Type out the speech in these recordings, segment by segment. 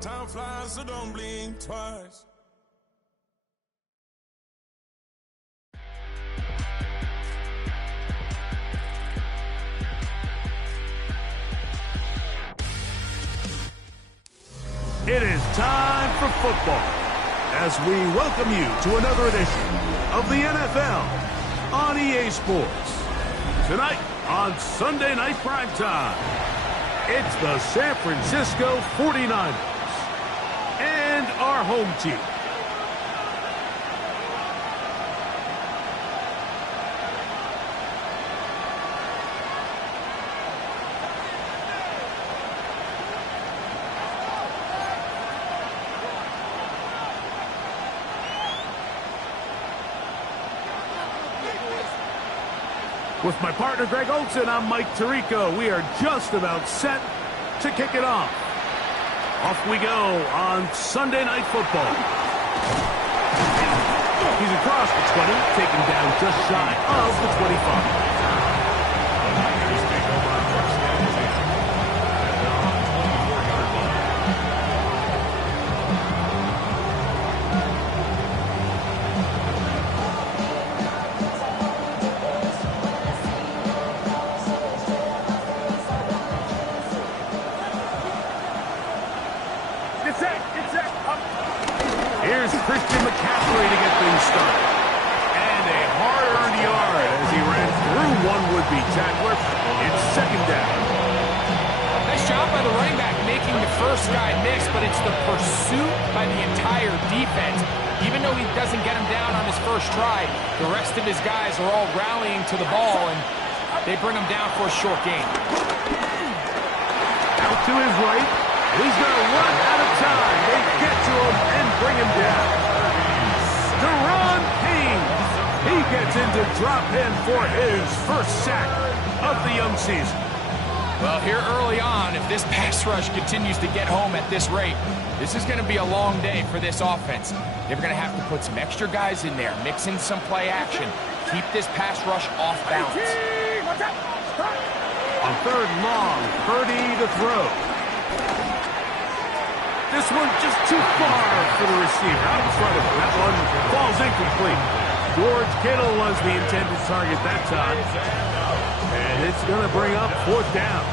Time flies, so don't blink twice. It is time for football as we welcome you to another edition of the NFL on EA Sports. Tonight on Sunday Night Primetime, it's the San Francisco 49ers and our home team. With my partner, Greg Olson, I'm Mike Tirico. We are just about set to kick it off. Off we go on Sunday Night Football. He's across the 20, taken down just shy of the 25. Here's Christian McCaffrey to get things started. And a hard-earned yard as he ran through one would-be tackler. It's second down. Nice job by the running back making the first guy miss, but it's the pursuit by the entire defense. Even though he doesn't get him down on his first try, the rest of his guys are all rallying to the ball, and they bring him down for a short gain. Out to his right. He's going to run out of time. They get to him and bring him down. Deron Kangz. He gets into drop in for his first sack of the young season. Well, here early on, if this pass rush continues to get home at this rate, this is going to be a long day for this offense. They're going to have to put some extra guys in there, mix in some play action, keep this pass rush off balance. On third and long, Purdy to throw. This one just too far for the receiver. Out in front of him. That one falls incomplete. George Kittle was the intended target that time. And it's going to bring up fourth down.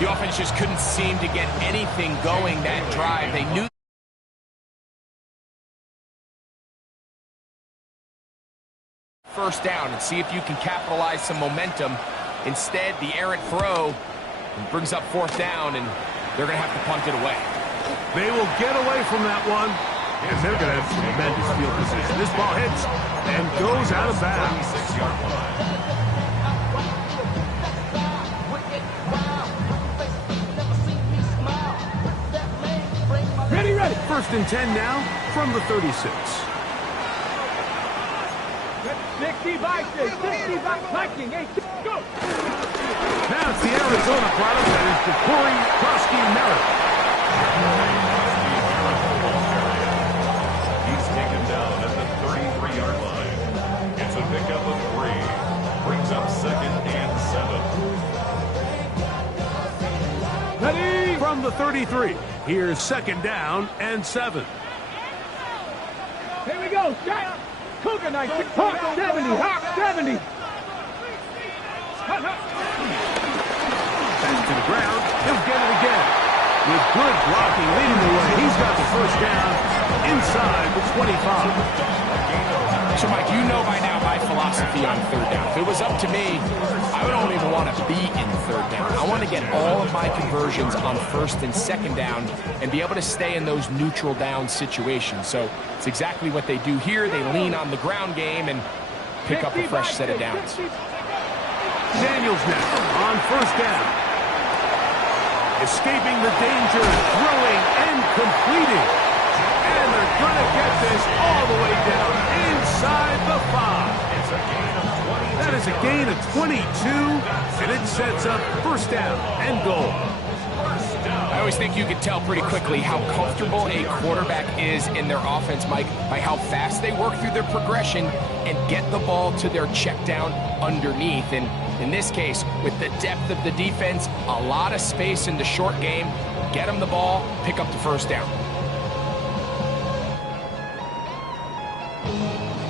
The offense just couldn't seem to get anything going that drive. They knew first down and see if you can capitalize some momentum. Instead, the errant throw brings up fourth down, and they're going to have to punt it away. They will get away from that one, and they're going to have tremendous field position. This ball hits and goes out of bounds. Ready. First and 10 now from the 36. 65, Viking, hey, go! Now it's the Arizona product that is the Corey Krosky-Merritt. He's taken down at the 33-yard line. It's a pickup of 3. Brings up second and 7. Ready? From the 33. Here's second down and 7. Here we go, Jack! Cougar Knight, Hawk 70, Hawk 70! Back to the ground. He'll get it again. With good blocking leading the way, he's got the first down inside the 25. So, Mike, you know by now my philosophy on third down. If it was up to me, I don't even want to be in third down. I want to get all of my conversions on first and second down and be able to stay in those neutral down situations. So it's exactly what they do here. They lean on the ground game and pick up a fresh set of downs. Daniels now on first down. Escaping the danger, throwing and completing. And they're going to get this all the way down inside the 5. That is a gain of 22, and it sets up first down and goal. I always think you can tell pretty quickly how comfortable a quarterback is in their offense, Mike, by how fast they work through their progression and get the ball to their check down underneath. And in this case, with the depth of the defense, a lot of space in the short game, get them the ball, pick up the first down.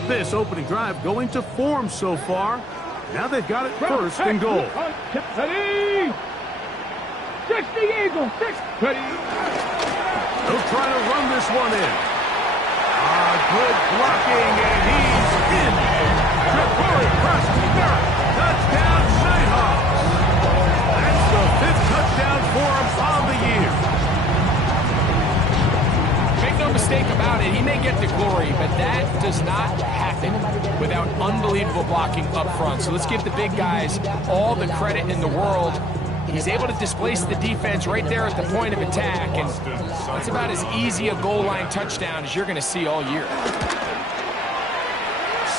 This opening drive going to form so far. Now they've got it first and goal. Ready? 60 Eagles. 6. Ready? They'll try to run this one in. Good blocking, and he's in. Tripoli across the middle. Touchdown, Nighthawks. That's the 5th touchdown for him on the year. Make no mistake about it, he may get the glory, but that does not happen without unbelievable blocking up front. So let's give the big guys all the credit in the world. He's able to displace the defense right there at the point of attack, and that's about as easy a goal line touchdown as you're going to see all year.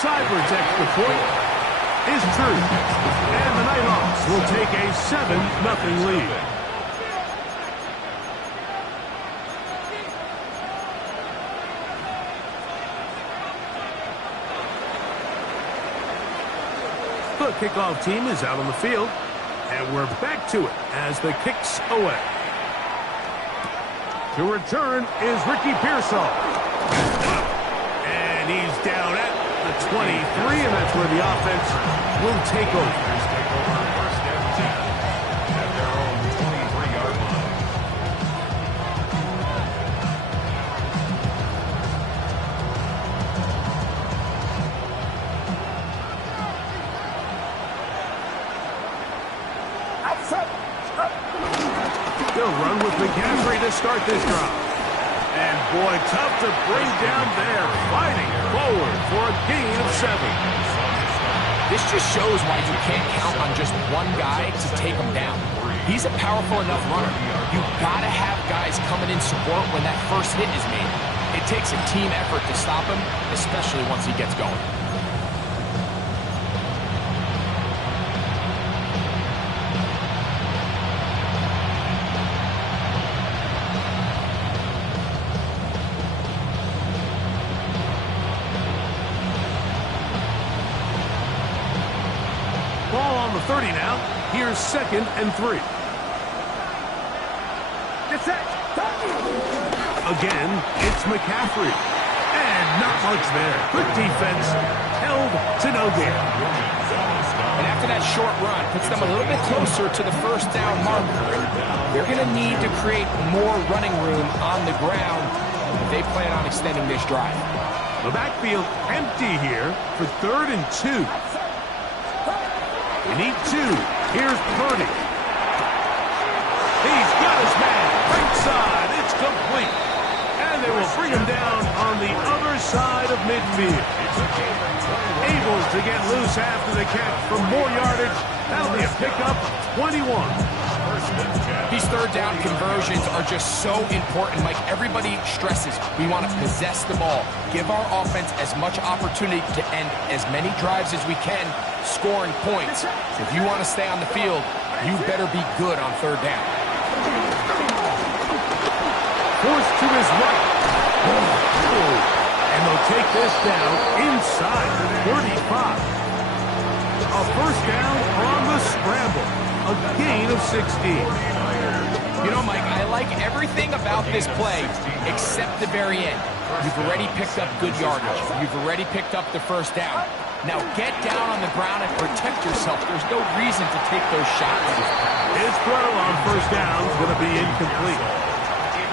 Seibert's extra point is true, and the Nighthawks will take a 7-0 lead. The kickoff team is out on the field. And we're back to it as the kick's away. To return is Ricky Pearsall. And he's down at the 23, and that's where the offense will take over. First and 10 at their own 23-yard line. They'll run with McCaffrey to start this drive. And boy, tough to bring down there. Fighting forward for a gain of 7. This just shows why you can't count on just one guy to take him down. He's a powerful enough runner. You've got to have guys coming in support when that first hit is made. It takes a team effort to stop him, especially once he gets going. Ball on the 30 now. Here's 2nd and 3. Again, it's McCaffrey. And not much there. Good defense. Held to no gain. And after that short run, puts them a little bit closer to the first down marker. They're going to need to create more running room on the ground if they plan on extending this drive. The backfield empty here for 3rd and 2. We need 2. Here's Purdy. He's got his man. Right side. It's complete. And they will bring him down on the other side of midfield. Able to get loose after the catch for more yardage. That'll be a pickup of 21. These third down conversions are just so important. Like everybody stresses, we want to possess the ball. Give our offense as much opportunity to end as many drives as we can, scoring points. If you want to stay on the field, you better be good on third down. Forced to his right. And they'll take this down inside the 35. A first down on the scramble. A gain of 16. You know, Mike, I like everything about this play except the very end. You've already picked up good yardage. You've already picked up the first down. Now get down on the ground and protect yourself. There's no reason to take those shots. His throw on first down is going to be incomplete.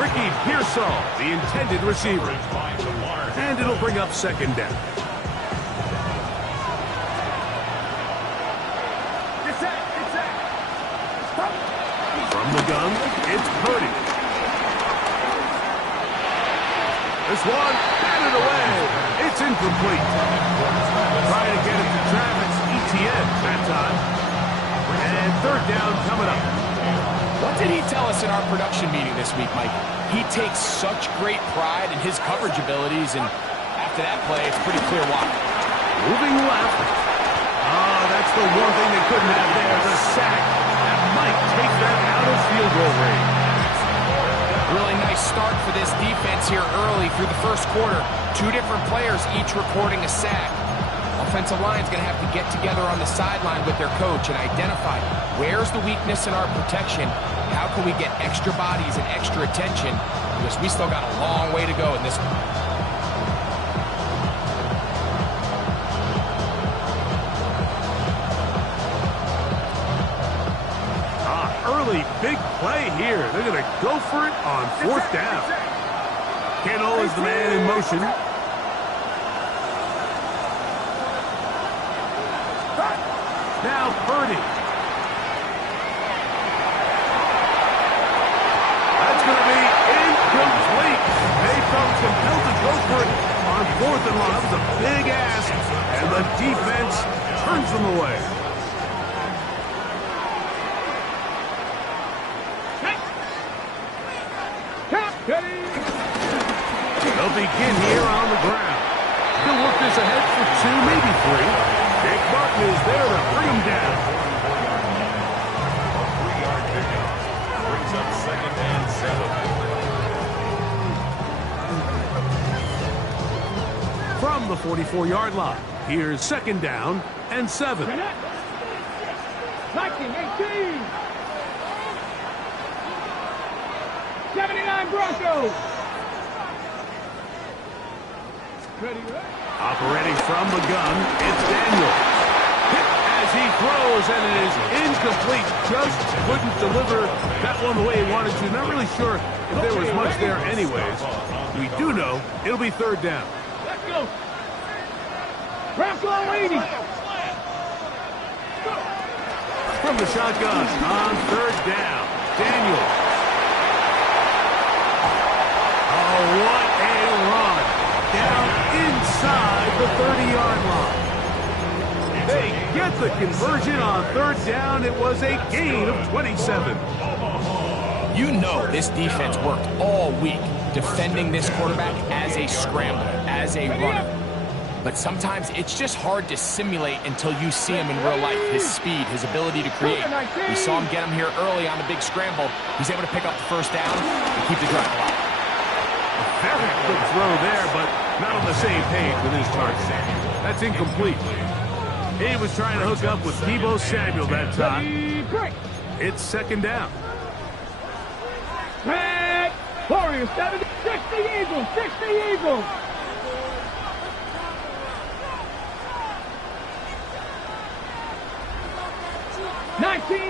Ricky Pearsall, the intended receiver. And it'll bring up 2nd down. From the gun, it's Purdy. This one, batted away. It's incomplete. Trying to get it to Travis Etienne that time. And 3rd down coming up. What did he tell us in our production meeting this week, Mike? He takes such great pride in his coverage abilities, and after that play, it's pretty clear why. Moving left. That's the one thing they couldn't have there, the sack. That might take them out of field goal range. Really nice start for this defense here early through the first quarter. 2 different players each recording a sack. Offensive line's going to have to get together on the sideline with their coach and identify where's the weakness in our protection How can we get extra bodies and extra attention? Because we still got a long way to go in this one. Early big play here. They're going to go for it on 4th down. Kittle is the man in motion. Now Purdy. That's going to be incomplete. They felt compelled to go for it on 4th and long. That was a big ask, and the defense turns them away. They'll begin here on the ground. He'll work this ahead for 2, maybe 3. Nick Martin is there to bring him down. A 3-yard pickup brings up 2nd and 7. From the 44-yard line, here's 2nd down and 7. 19-18. 79 Broncos. Operating from the gun, it's Daniel. Hit as he throws, and it is incomplete. Just couldn't deliver that one the way he wanted to. Not really sure if there was much there anyways. We do know it'll be 3rd down. Let's go. Bronco waiting. From the shotgun on 3rd down, Daniel. Oh, what a run. Down inside the 30-yard line. They get the conversion on 3rd down. It was a gain of 27. You know this defense worked all week defending this quarterback as a scrambler, as a runner. But sometimes it's just hard to simulate until you see him in real life. His speed, his ability to create. We saw him get him here early on the big scramble. He's able to pick up the 1st down and keep the drive alive. Very good throw there, but not on the same page with his target. That's incomplete. He was trying to hook up with Deebo Samuel that time. It's 2nd down. Red Warriors 60 Eagles, 60 Eagles.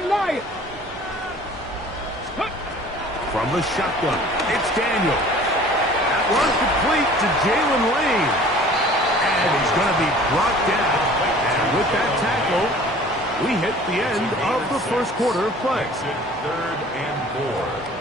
Lions. From the shotgun, it's Daniel. That one complete to Jalen Lane. And he's going to be brought down. And with that tackle, we hit the end of the 1st quarter of play. 3rd and 4.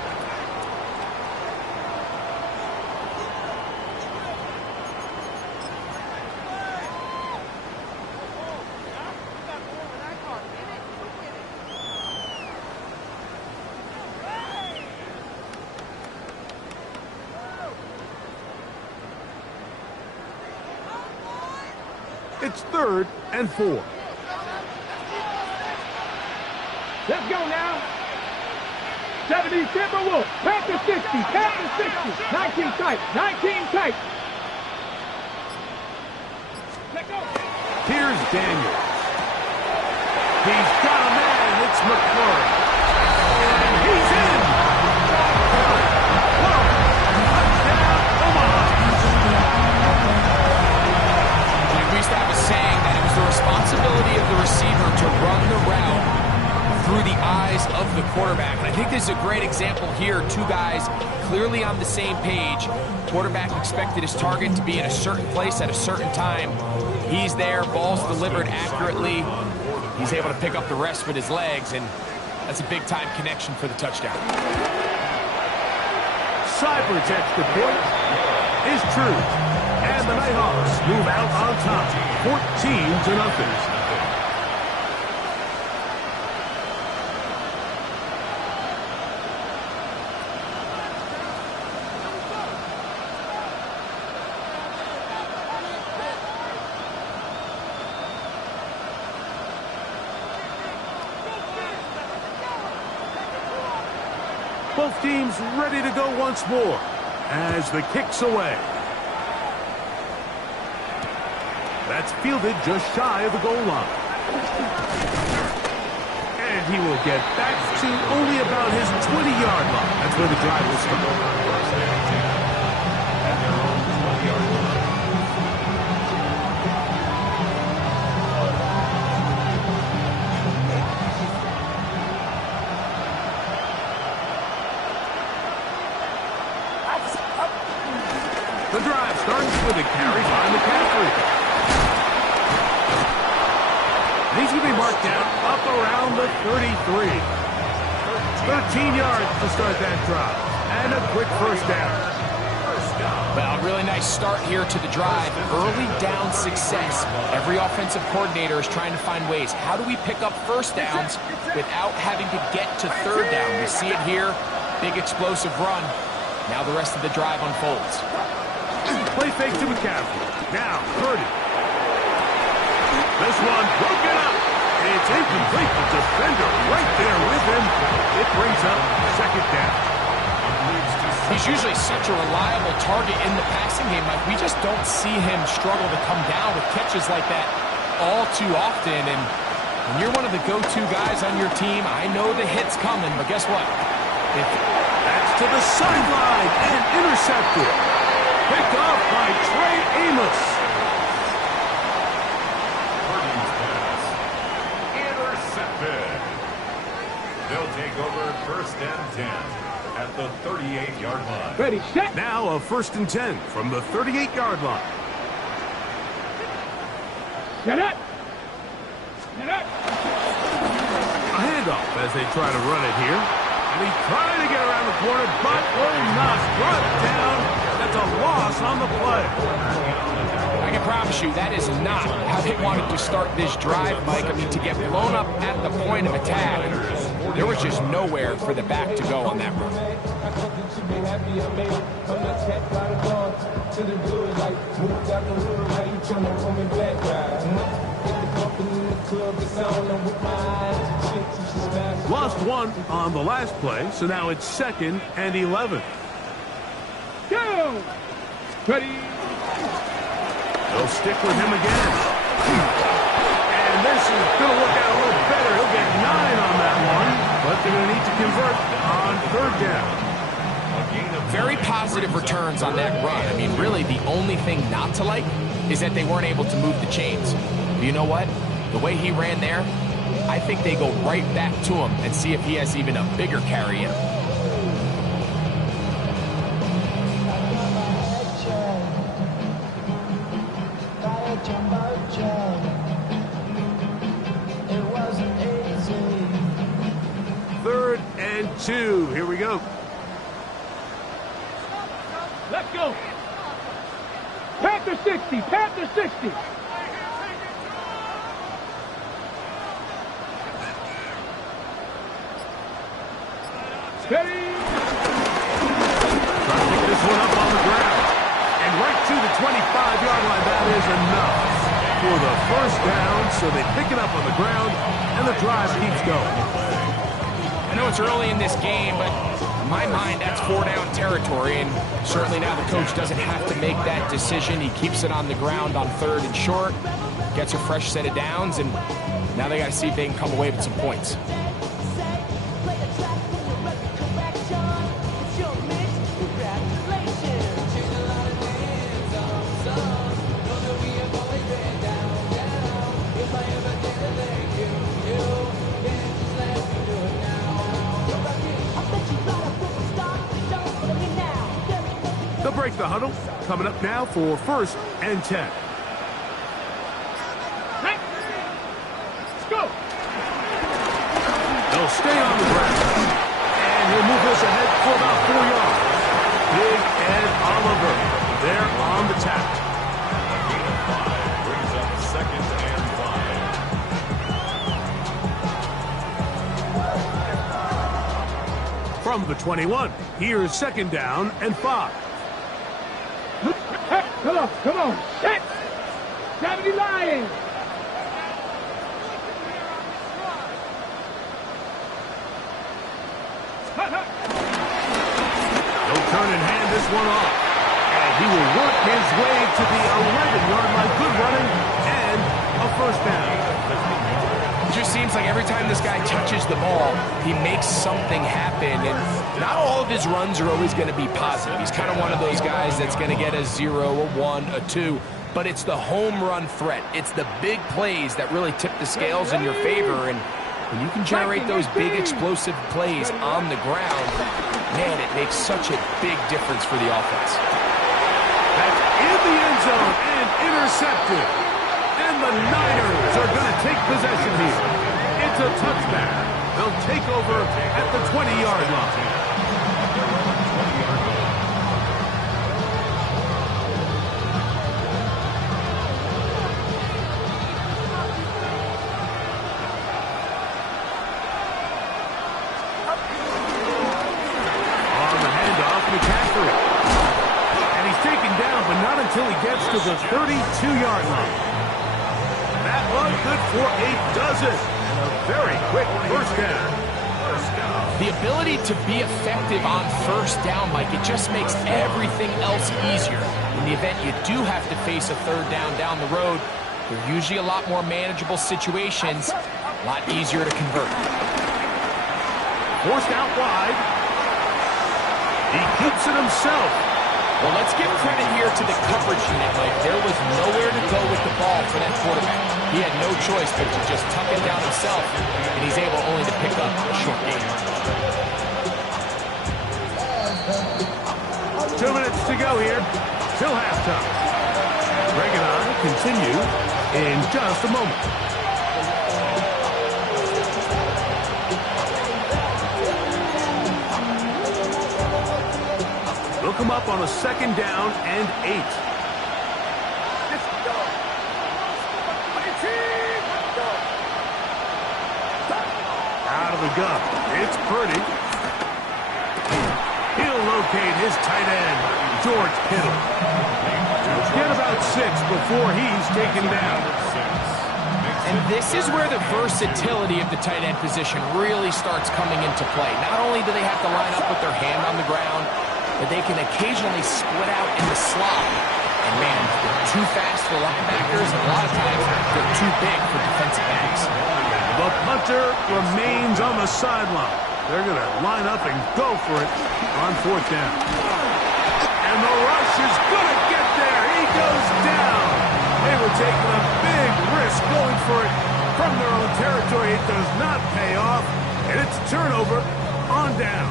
It's 3rd and 4. Let's go now. 70 Timberwolves. Panther 60. Panther 60. 19 tight. 19 tight. Let's go. Here's Daniel. He's got a man. It's McClure. And he's in. Touchdown, Omaha. We used to have a saying that it was the responsibility of the receiver to run the route through the eyes of the quarterback. And I think this is a great example here. Two guys clearly on the same page. Quarterback expected his target to be in a certain place at a certain time. He's there, ball's delivered accurately. He's able to pick up the rest with his legs, and that's a big-time connection for the touchdown. Cyber's extra point is true. And the Nighthawks move out on top, 14-0. Both teams ready to go once more as the kick's away. That's fielded just shy of the goal line. And he will get back to only about his 20-yard line. That's where the drive will start. First and 10 at their own 20-yard line. The drive starts with a carry by McCaffrey. He's going to be marked down up around the 33. 13 yards to start that drive. And a quick first down. Well, a really nice start here to the drive. Early down success. Every offensive coordinator is trying to find ways. How do we pick up first downs without having to get to third down? We see it here. Big explosive run. Now the rest of the drive unfolds. Play fake to McCaffrey. Now, Purdy. This one broken up. It's incomplete. The defender right there with him. It brings up second down. He's usually such a reliable target in the passing game. Like, we just don't see him struggle to come down with catches like that all too often. And when you're one of the go-to guys on your team, I know the hit's coming, but guess what? That's to the sideline and intercepted. Picked off by Trey Amos. Purdy's pass. Intercepted. They'll take over first and 10 at the 38-yard line. Ready, set. Now a first and 10 from the 38-yard line. Get up. Get up. A handoff as they try to run it here. And he's trying to get around the corner, but will not. Brought down. That's a loss on the play. I can promise you that is not how they wanted to start this drive, Mike. I mean, to get blown up at the point of attack, there was just nowhere for the back to go on that run. Lost one on the last play, so now it's 2nd and 11. Go. Ready. They'll stick with him again. And this is going to work out a little better. He'll get 9 on that one, but they're going to need to convert on third down. Very positive returns on that run. I mean, really, the only thing not to like is that they weren't able to move the chains. But you know what? The way he ran there, I think they go right back to him and see if he has even a bigger carry in him. Third and 2. Here we go. Let's go. Panther 60. Panther 60. Steady. Trying to pick this one up on the ground. And right to the 25-yard line. That is enough for the first down. So they pick it up on the ground, and the drive keeps going. I know it's early in this game, but in my mind, that's 4-down territory, and certainly now the coach doesn't have to make that decision. He keeps it on the ground on 3rd and short, gets a fresh set of downs, and now they got to see if they can come away with some points. They'll break the huddle. Coming up now for 1st and 10. Let's go. They'll stay on the ground. And he'll move this ahead for about 4 yards. Big Ed Oliver there on the tackle. A gain of 5 brings up 2nd and 5. From the 21, here's 2nd down and 5. Come on, come on. Set. 70 Lions. He'll turn and hand this one off. And he will work his way to the 11-yard line. Good running and a first down. It just seems like every time this guy touches the ball, he makes something happen. And not all of his runs are always going to be positive. He's kind of one of those guys that's going to get a 0, a 1, a 2. But it's the home run threat. It's the big plays that really tip the scales in your favor. And when you can generate those big explosive plays on the ground, man, it makes such a big difference for the offense. That's in the end zone and intercepted. And the Niners are going to take possession here. It's a touchback. They'll take over at the 20-yard line. Until he gets to the 32-yard line. That run good for a dozen. And a very quick first down. The ability to be effective on first down, Mike, it just makes everything else easier. In the event you do have to face a third down the road, they're usually a lot more manageable situations, a lot easier to convert. Forced out wide. He keeps it himself. Well, let's give credit here to the coverage unit, Mike. There was nowhere to go with the ball for that quarterback. He had no choice but to just tuck it down himself, and he's able only to pick up a short gain. 2 minutes to go here till halftime. Greg and I continue in just a moment. They'll come up on a second down and 8. Out of the gun. It's Purdy. He'll locate his tight end, George Kittle. Get about 6 before he's taken down. And this is where the versatility of the tight end position really starts coming into play. Not only do they have to line up with their hand on the ground, but they can occasionally split out in the slot. And man, they're too fast for linebackers, and a lot of times they're too big for defensive backs. The punter remains on the sideline. They're going to line up and go for it on 4th down. And the rush is going to get there. He goes down. They were taking a big risk going for it from their own territory. It does not pay off, and it's a turnover on down.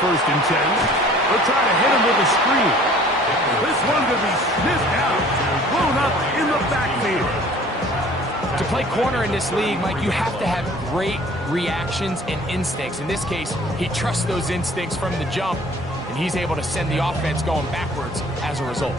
First and 10. They'll try to hit him with a screen. This one could be sniffed out and blown up in the backfield. To play corner in this league, Mike, you have to have great reactions and instincts. In this case, he trusts those instincts from the jump, and he's able to send the offense going backwards as a result.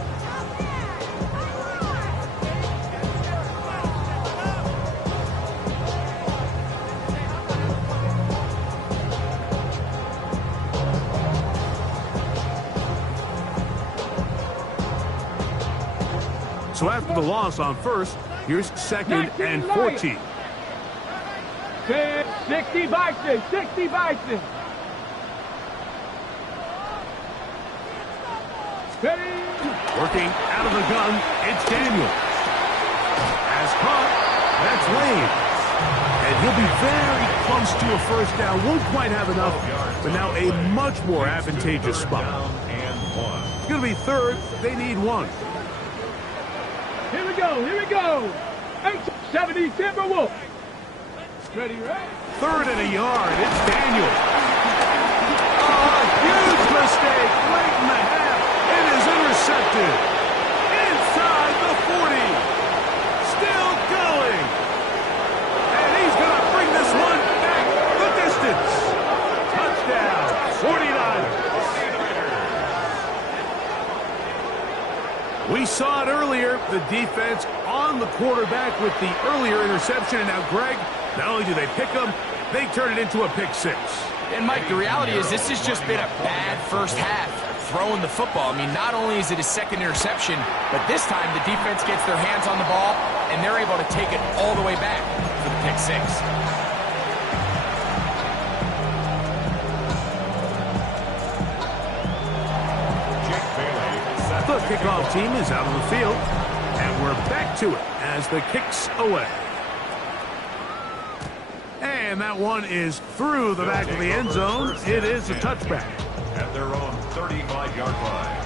So after the loss on first, here's 2nd and 14. 60 Bison, 60 Bison. Working out of the gun, it's Daniel. As caught, that's Lane. And he'll be very close to a first down. Won't quite have enough, but now a much more advantageous spot. It's going to be 3rd. They need 1. Here we go, here we go. 870 Timberwolves. Ready, right? 3rd and a yard. It's Daniel. Oh, a huge mistake late in the half. It is intercepted. Inside the 40. Still going. And he's going to bring this one back the distance. Touchdown, 49ers. We saw it earlier, the defense on the quarterback with the earlier interception. And now, Greg, not only do they pick him, they turn it into a pick 6. And, Mike, the reality is this has just been a bad first half throwing the football. I mean, not only is it his second interception, but this time the defense gets their hands on the ball, and they're able to take it all the way back for the pick six. The kickoff team is out of the field, and we're back to it as the kick's away. And that one is through the back of the end zone. It is a touchback. At their own 35-yard line.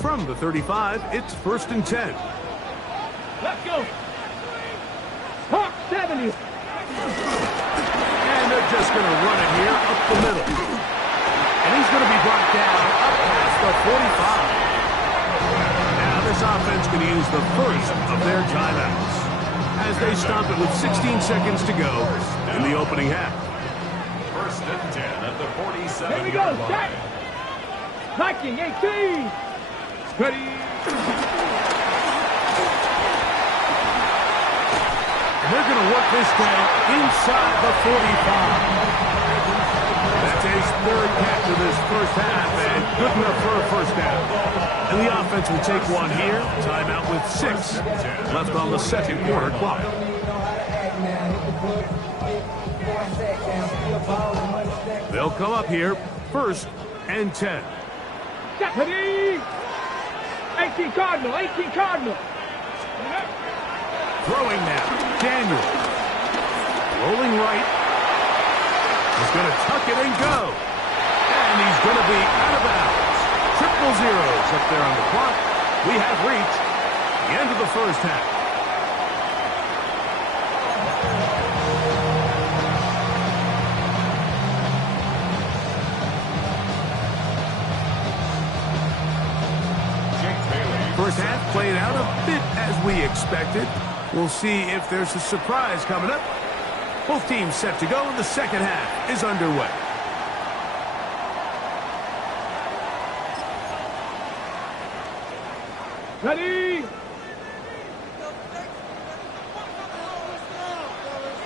From the 35, it's 1st and 10. Let's go. Hawk 70. And they're just going to run it here up the middle. And he's going to be brought down up past the 45. Now this offense going to use the first of their timeouts as they stop it with 16 seconds to go in the opening half. 1st and 10 at the 47-yard Here we go. line. Set. Viking 18. Ready. They're going to work this down inside the 45. That's his third catch of this first half, and good enough for a first down. And the offense will take one here. Timeout with 6 left on the second quarter clock. They'll come up here, 1st and 10. Deputy. 18 Cardinal. 18 Cardinal. Throwing now, Daniel. Rolling right. He's going to tuck it and go. And he's going to be out of bounds. Triple zeros up there on the clock. We have reached the end of the first half. First half played out a bit as we expected. We'll see if there's a surprise coming up. Both teams set to go, and the second half is underway. Ready.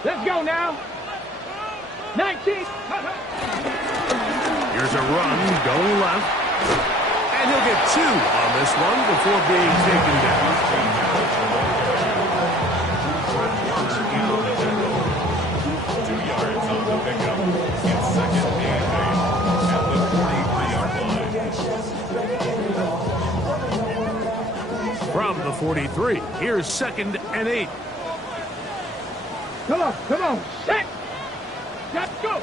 Let's go now. 19. Here's a run going left. And he'll get 2 on this one before being taken down. 2 yards on the pickup. It's 2nd and 8 at the 43-yard line. From the 43, here's 2nd and 8. Come on. Set. Let's go.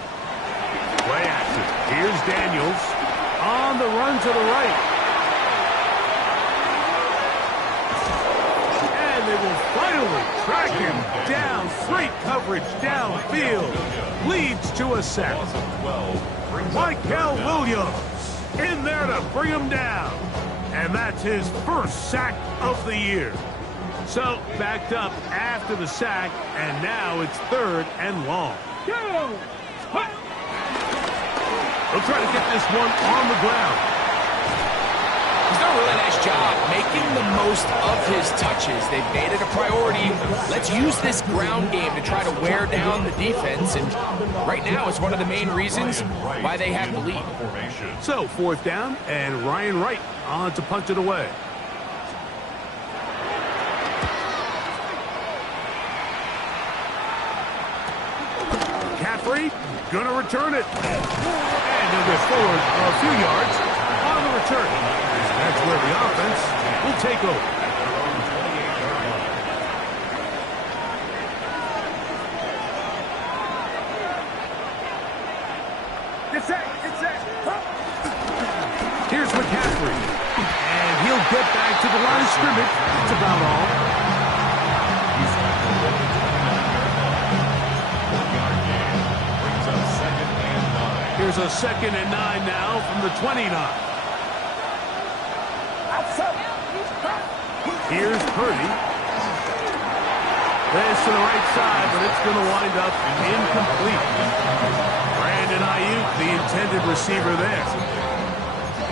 Play action. Here's Daniels on the run to the right. And they will finally track him down. Great coverage downfield. Leads to a sack. Michael Williams in there to bring him down. And that's his first sack of the year. So backed up after the sack, and now it's 3rd and long. Go. They'll try to get this one on the ground. He's done a really nice job making the most of his touches. They've made it a priority. Let's use this ground game to try to wear down the defense. And right now, it's one of the main reasons why they have the lead. So 4th down, and Ryan Wright on to punt it away. McCaffrey gonna return it. And he'll go forward a few yards on the return. That's where the offense will take over. Here's McCaffrey. And he'll get back to the line of scrimmage. That's about all. Here's a 2nd and 9 now from the 29. Here's Purdy. Pass to the right side, but it's going to wind up incomplete. Brandon Ayuk, the intended receiver there.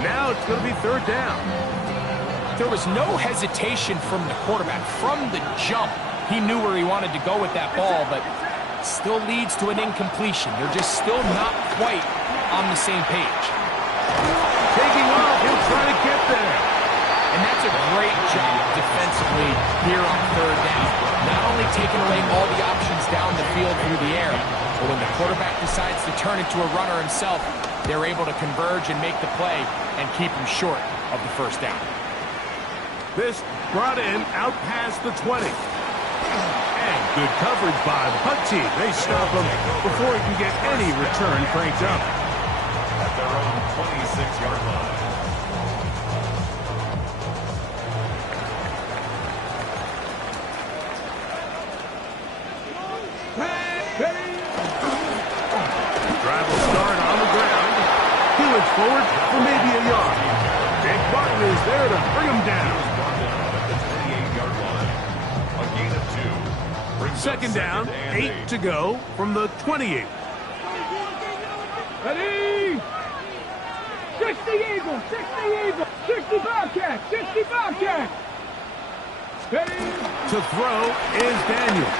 Now it's going to be 3rd down. Mike, there was no hesitation from the quarterback. From the jump, he knew where he wanted to go with that ball, but still leads to an incompletion. They're just still not quite on the same page. Taking off, he'll try to get there. And that's a great job defensively here on third down. Not only taking away all the options down the field through the air, but when the quarterback decides to turn into a runner himself, they're able to converge and make the play and keep him short of the first down. This brought in out past the 20. And good coverage by the punt team. They stop him before he can get any return cranked up. At their own 26-yard line. Drive will start on the ground. He'll look forward for maybe a yard. Jake Martin is there to bring him down. At the 28-yard line. A gain of 2. Brings up Second down, and 8 to go from the 28. Ready? 60 Eagles, 60 Eagles, 60 Bobcats, 60 Bobcats. Ready? To throw is Daniels.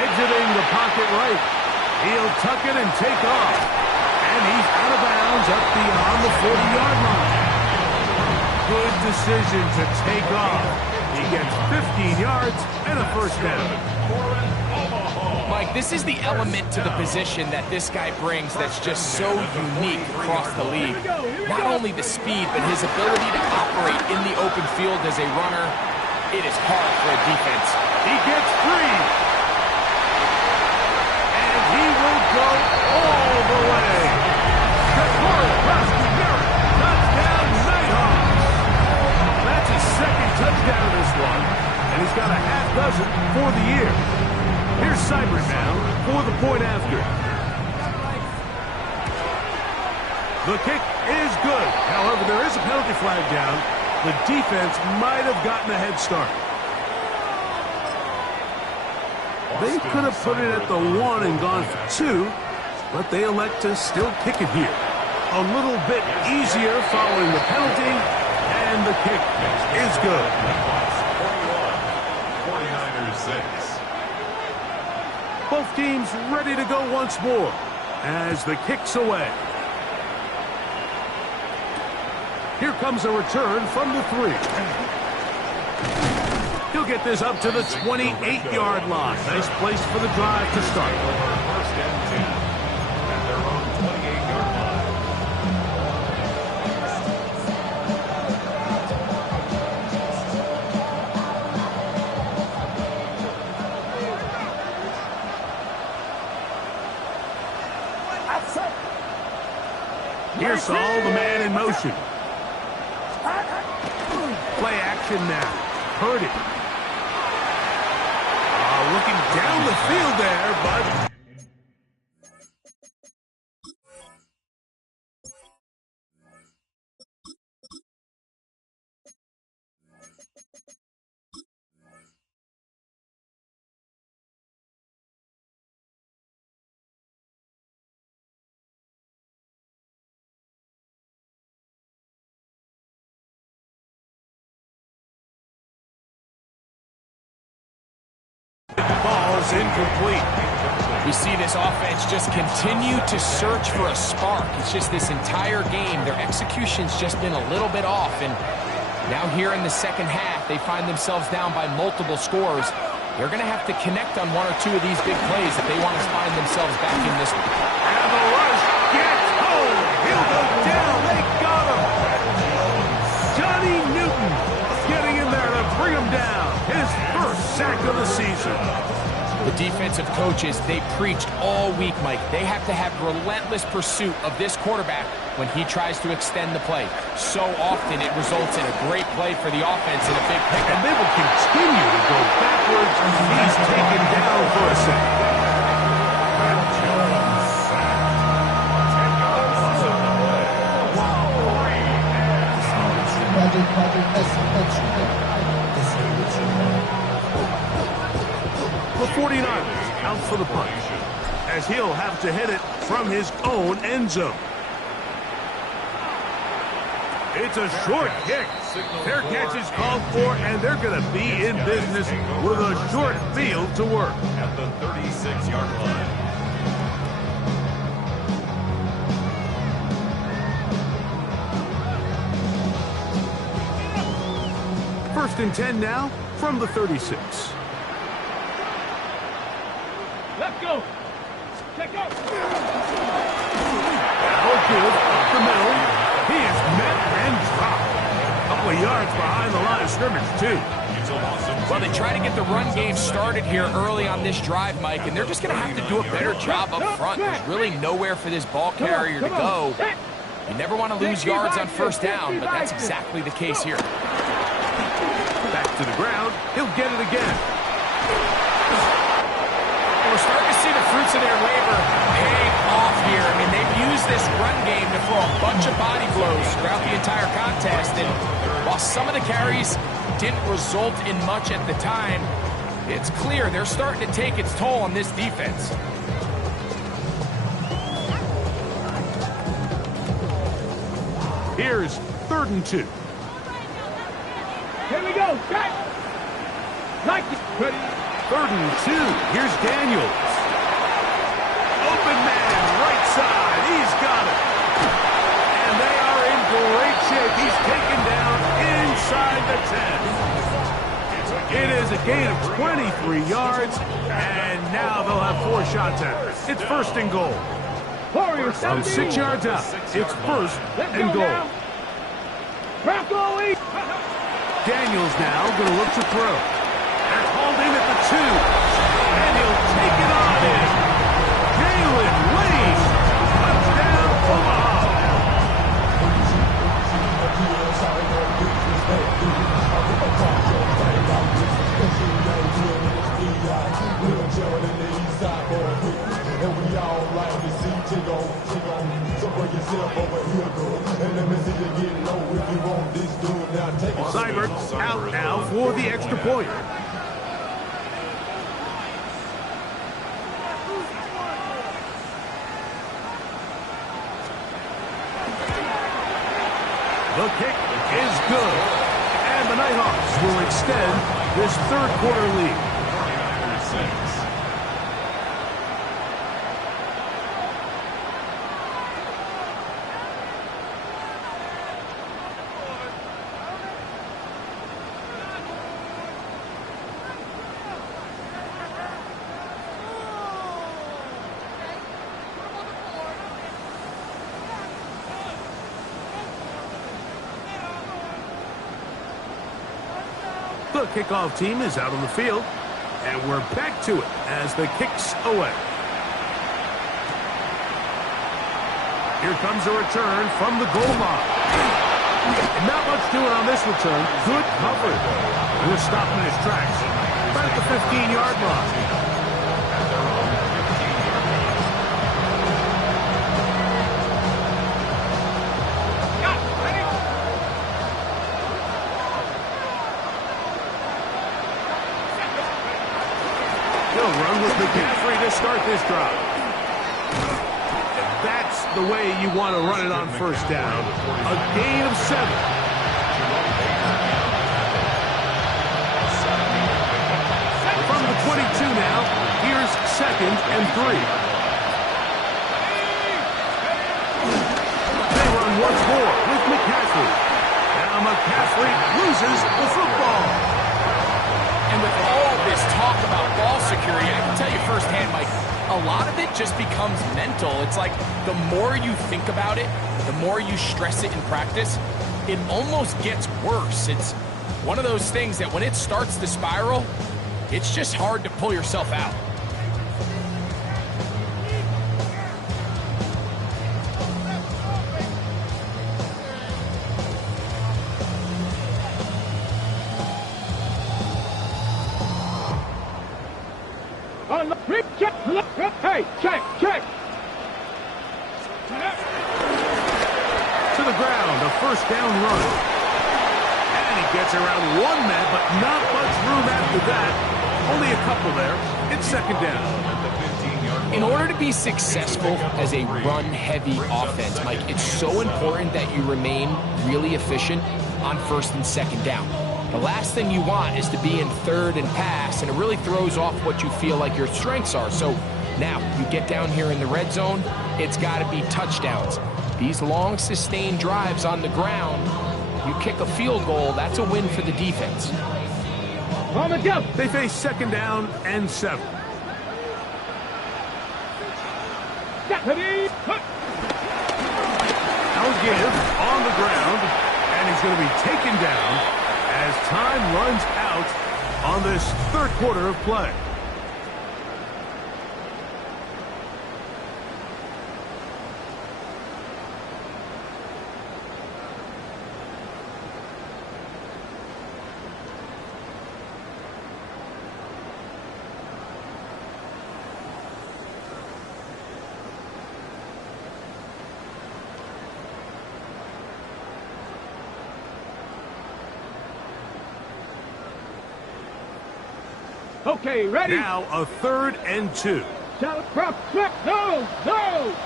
Exiting the pocket right. He'll tuck it and take off. And he's out of bounds up beyond the 40-yard line. Good decision to take off. He gets 15 yards and a first down. Mike, this is the element to the position that this guy brings that's just so unique across the league. Not only the speed, but his ability to operate in the open field as a runner. It is hard for a defense. He gets free. And he will go all the way. Touchdown, Nighthawks. That's his second touchdown of this one. And he's got a half dozen for the year. Here's Seibert now for the point after. The kick is good. However, there is a penalty flag down. The defense might have gotten a head start. They could have put it at the 1 and gone for 2, but they elect to still kick it here. A little bit easier following the penalty, and the kick is good. 49ers 6. Both teams ready to go once more as the kick's away. Here comes a return from the 3. He'll get this up to the 28-yard line. Nice place for the drive to start. First and 10 at their own 28-yard line. Here's all the man in motion. Play action now. Purdy. Looking down the field there, but... Ball's incomplete. We see this offense just continue to search for a spark. It's just this entire game, their execution's just been a little bit off. And now here in the second half, they find themselves down by multiple scores. They're going to have to connect on 1 or 2 of these big plays if they want to find themselves back in this one. And the rush gets home. He'll go down. They got him. Johnny Newton getting in there to bring him down. His first sack of the season. The defensive coaches, they preached all week, Mike. They have to have relentless pursuit of this quarterback when he tries to extend the play. So often it results in a great play for the offense and a big pickup. And they will continue to go backwards. He's taken down for a second. The 49ers out for the punt, as he'll have to hit it from his own end zone. It's a short kick. Fair catch is called for, and they're going to be in business with a short field to work. At the 36-yard line. First and 10 now from the 36. Let's go. Check out. That'll give up the middle. He is met and dropped. A couple of yards behind the line of scrimmage, too. Well, they try to get the run game started here early on this drive, Mike, and they're just going to have to do a better job up front. There's really nowhere for this ball carrier to go. You never want to lose yards on first down, but that's exactly the case here. Back to the ground. He'll get it again. We're starting to see the fruits of their labor paying off here. I mean, they've used this run game to throw a bunch of body blows throughout the entire contest. And while some of the carries didn't result in much at the time, it's clear they're starting to take its toll on this defense. Here's 3rd and 2. Here we go. Cut. Like it. 3rd and 2. Here's Daniels. Open man, right side. He's got it. And they are in great shape. He's taken down inside the 10. It is a gain of 23 yards, and now they'll have 4 shots at it. It's 1st and goal. From 6 yards out, it's 1st and goal. Daniels now going to look to throw. They're called in at the 2. And he'll take it on in. Jalen Wade. Touchdown, Omaha. Seibert out now for the extra point. The kick is good. And the Nighthawks will extend this 3rd quarter lead. The kickoff team is out on the field, and we're back to it as the kick's away. Here comes a return from the goal line. Not much doing on this return. Good coverage. We're stopping in his tracks right at the 15-yard line. McCaffrey to start this drive. That's the way you want to run it on first down. A gain of 7. From the 22 now, here's 2nd and 3. They run once more with McCaffrey. Now McCaffrey loses the football. And with all this talk about ball security, I can tell you firsthand, Mike, a lot of it just becomes mental. It's like the more you think about it, the more you stress it in practice, it almost gets worse. It's one of those things that when it starts to spiral, it's just hard to pull yourself out. Hey, check. To the ground, a 1st down run. And he gets around 1 man, but not much room after that. Only a couple there. It's 2nd down. At the 15-yard In order to be successful as a run-heavy offense, Mike, it's so important that you remain really efficient on first and second down. The last thing you want is to be in third and pass, and it really throws off what you feel like your strengths are. So now you get down here in the red zone, it's got to be touchdowns. These long, sustained drives on the ground, you kick a field goal, that's a win for the defense. On the jump. They face second down and 7. Now give on the ground, and he's going to be taken down as time runs out on this third quarter of play. Okay, ready? Now a 3rd and 2. Shout, prop, flip, no, go!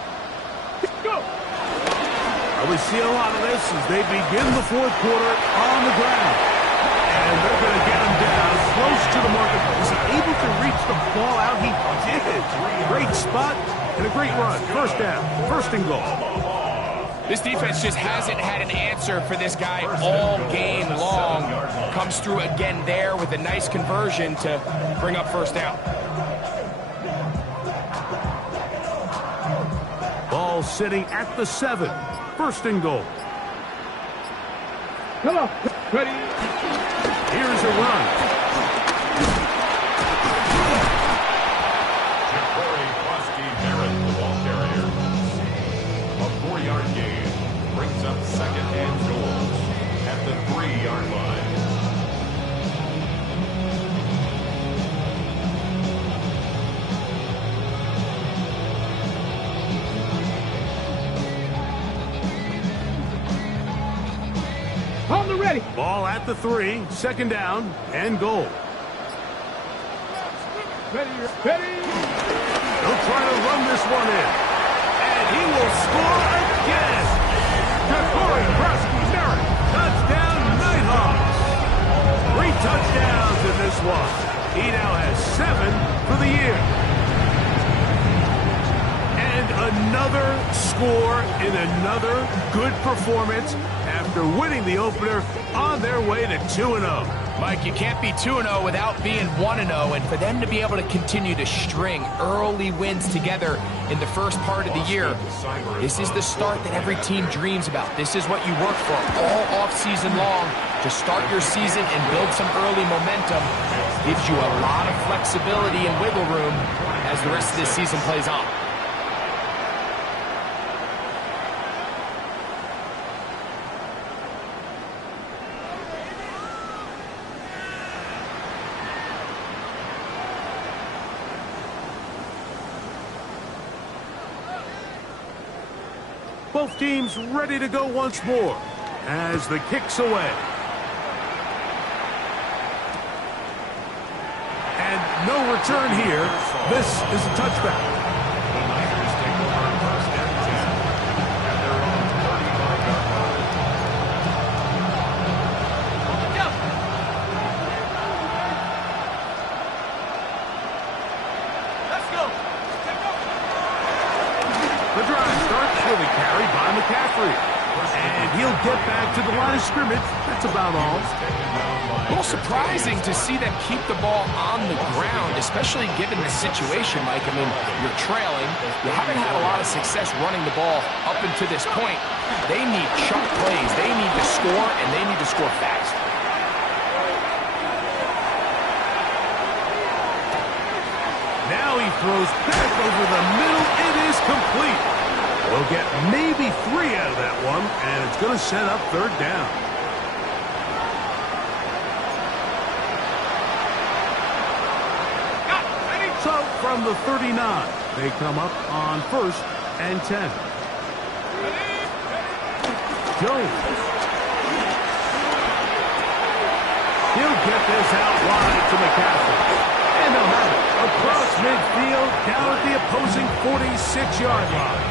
We see a lot of this as they begin the fourth quarter on the ground. And they're going to get him down close to the marker. Was he able to reach the ball out? He did. Great spot and a great run. First down, first and goal. This defense just hasn't had an answer for this guy all game long. Comes through again there with a nice conversion to bring up first down. Ball sitting at the 7. First and goal. Come on, ready? Here's a run. The ball carrier. A 4-yard gain brings up second and goal at the 3-yard line. On the ready. Ball at the 3, second down and goal. Ready, ready. They'll try to run this one in. And he will score again. Corey Merritt, touchdown Nighthawks. 3 touchdowns in this one. He now has 7 for the year. And another score in another good performance after winning the opener on their way to 2-0. Mike, you can't be 2-0 without being 1-0, and for them to be able to continue to string early wins together in the first part of the year, this is the start that every team dreams about. This is what you work for all offseason long to start your season and build some early momentum. Gives you a lot of flexibility and wiggle room as the rest of this season plays on. Both teams ready to go once more as the kick's away. And no return here. This is a touchback. The Niners take over first and 10 at their own 35-yard line. Let's go. The drive starts with a carry by McCaffrey. And he'll get back to the line of scrimmage. That's about all. A little surprising to see them keep the ball on the ground, especially given the situation, Mike. I mean, you're trailing. You haven't had a lot of success running the ball up until this point. They need chunk plays. They need to score, and they need to score fast. Now he throws back over the middle. It is complete. We'll get maybe 3 out of that one, and it's going to set up third down. So from the 39, they come up on first and 10. Jones. He'll get this out wide to McCaffrey. And they'll have it across midfield down at the opposing 46-yard line.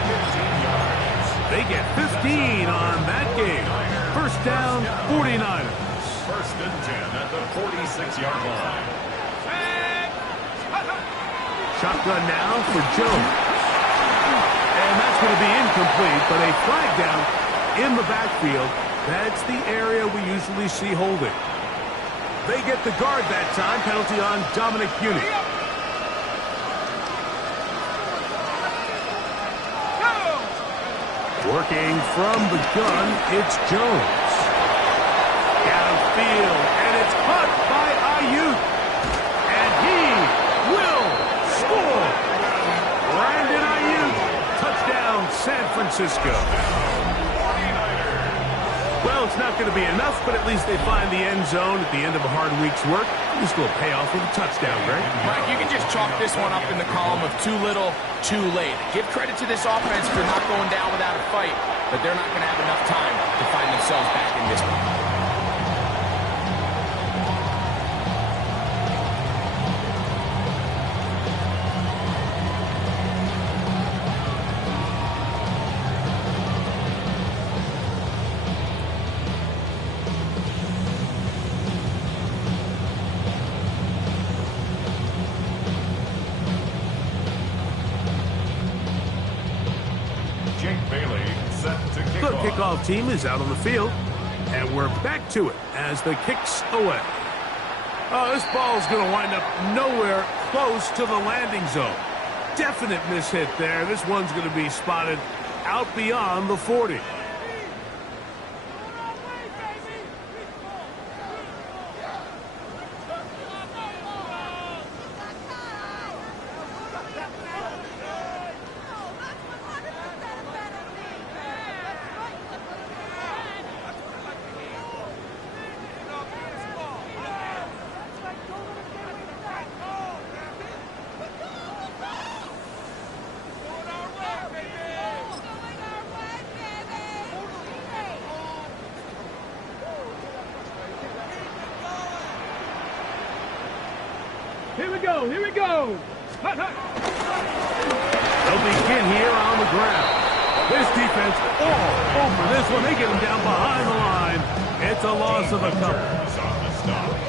They get 15 on that game. First down, 49ers. First and 10 at the 46-yard line. Shotgun now for Jones. And that's going to be incomplete, but a flag down in the backfield. That's the area we usually see holding. They get the guard that time. Penalty on Dominic Puny. Working from the gun, it's Jones. Downfield, and it's caught by Ayuk. And he will score. Brandon Ayuk, touchdown San Francisco. Well, it's not going to be enough, but at least they find the end zone at the end of a hard week's work. This will pay off with a touchdown, Greg. Mike, you can just chalk this one up in the column of too little, too late. Give credit to this offense for not going down without a fight, but they're not going to have enough time to find themselves back in this one. The kickoff team is out on the field, and we're back to it as the kick's away. Oh, this ball is going to wind up nowhere close to the landing zone. Definite mishit there. This one's going to be spotted out beyond the 40. Here we go, here we go. They'll begin here on the ground. This defense all over this one. They get him down behind the line. It's a loss of a couple.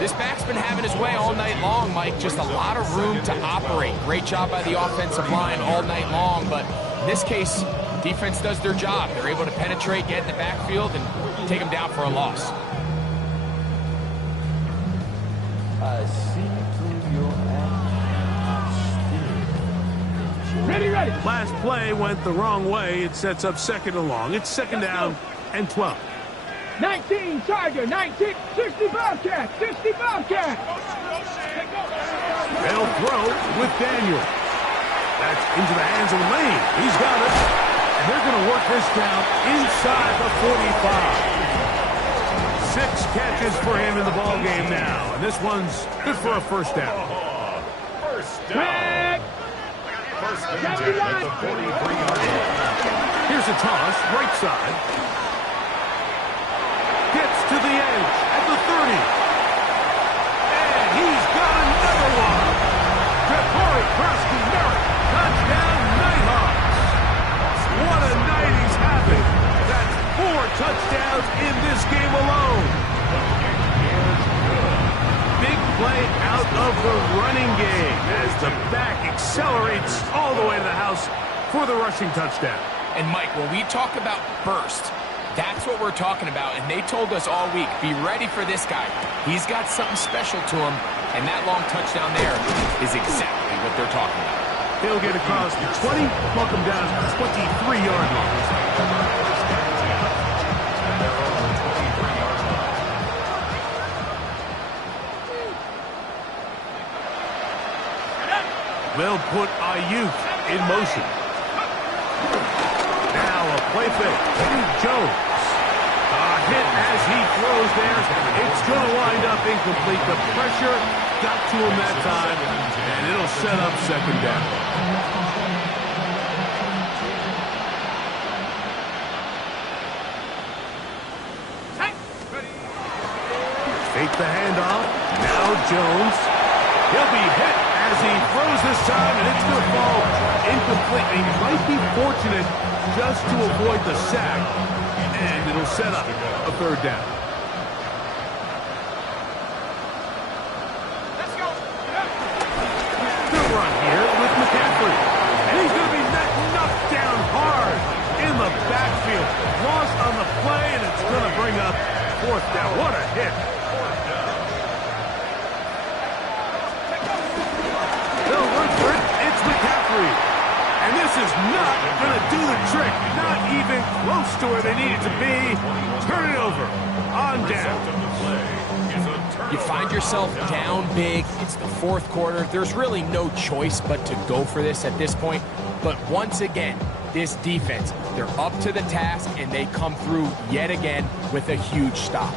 This back's been having his way all night long, Mike. Just a lot of room to operate. Great job by the offensive line all night long, but in this case, defense does their job. They're able to penetrate, get in the backfield, and take them down for a loss. I see through your eyes. Ready, ready. Last play went the wrong way. It sets up second and long. It's second down and 12. 19 Tiger, 19, 60 Bobcat, 60 Bobcat. They'll throw with Daniel. That's into the hands of Lane. He's got it. And they're going to work this down inside the 45. 6 catches for him in the ball game now. And this one's good for a first down. First down. First and 10 at the 43-yard line. Here's a toss, right side. Gets to the edge at the 30. And he's got another one. Jabari Krosky-Merritt, touchdown Nighthawks. What a night he's having. That's 4 touchdowns in this game alone. Big play out of the running game as the back accelerates all the way to the house for the rushing touchdown. And Mike, when we talk about burst, that's what we're talking about, and they told us all week, be ready for this guy. He's got something special to him, and that long touchdown there is exactly what they're talking about. He'll get across the 20, welcome down to the 23-yard line. They'll put Ayuk in motion. Now a play fake. Jones. A hit as he throws there. It's going to wind up incomplete. The pressure got to him that time, and it'll set up second down. Fake the handoff. Now Jones. He'll be hit as he throws this time, and it's going to fall incomplete. He might be fortunate just to avoid the sack, and it'll set up a third down. Let's go. Good run here with McCaffrey, and he's going to be knocked down hard in the backfield. Lost on the play, and it's going to bring up fourth down. What a hit. They'll run for it. It's McCaffrey. And this is not going to do the trick. Not even close to where they need it to be. Turn it over. On down. You find yourself down big. It's the fourth quarter. There's really no choice but to go for this at this point. But once again, this defense, they're up to the task, and they come through yet again with a huge stop.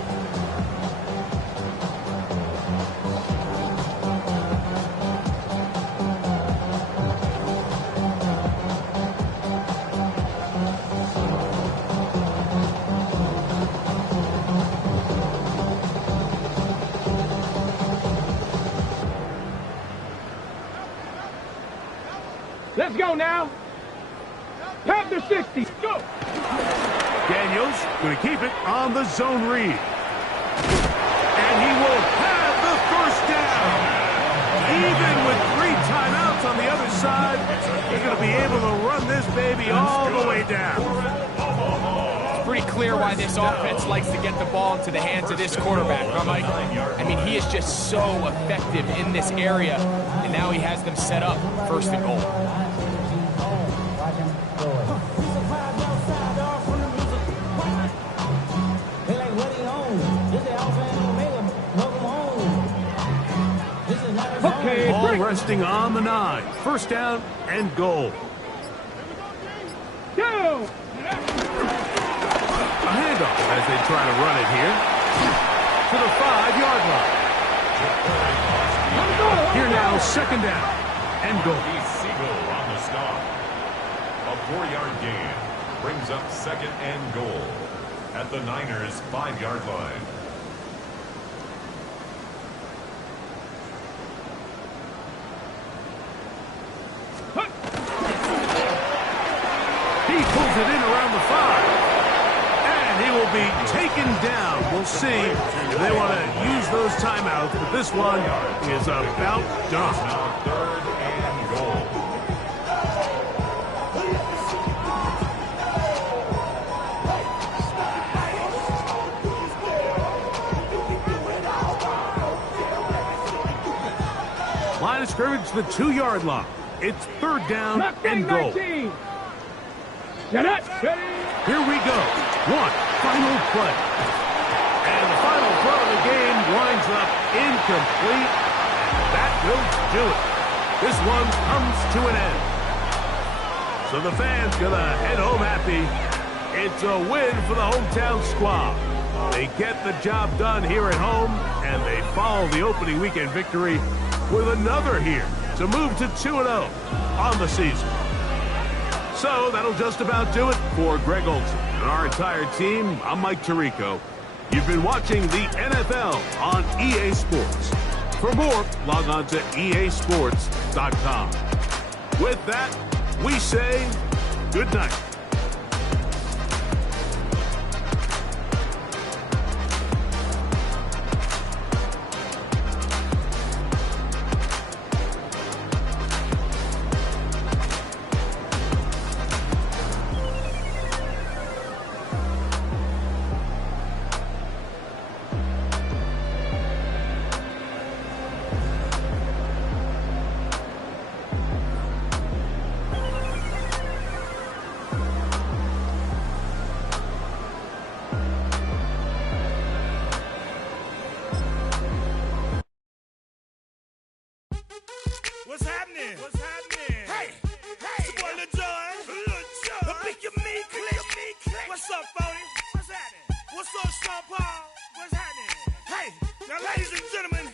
Let's go now. Pass the 60. Go. Daniels going to keep it on the zone read. And he will have the first down. Even with 3 timeouts on the other side, he's going to be able to run this baby all the way down. It's pretty clear why this offense likes to get the ball into the hands of this quarterback, huh, Mike? I mean, he is just so effective in this area, and now he has them set up first and goal. Okay, ball resting on the 9. First down and goal. Go. A handoff as they try to run it here to the 5-yard line. Here now, second down and goal. Siegel on the stop. A 4-yard gain brings up second and goal at the Niners' 5-yard line. He pulls it in around the 5. And he will be taken down. We'll see if they want to use those timeouts, but this one is about done. Third and goal. Line of scrimmage, the 2-yard line. It's third down and goal. 19. Set up. Here we go. One final play. And the final throw of the game winds up incomplete. That will do it. This one comes to an end. So the fans gonna head home happy. It's a win for the hometown squad. They get the job done here at home, and they follow the opening weekend victory with another here to move to 2-0 on the season. So that'll just about do it for Greg Olson and our entire team. I'm Mike Tirico. You've been watching the NFL on EA Sports. For more, log on to easports.com. With that, we say good night. What's happening? What's happening? Hey, hey, it's your boy Lil Jon. The pick your me click. What's up, Phony? What's happening? What's up, Sean Paul? What's happening? Hey, now, ladies and gentlemen,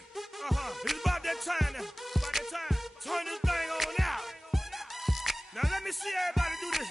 it's about that time. Turn this thing on out. Now, let me see everybody do this.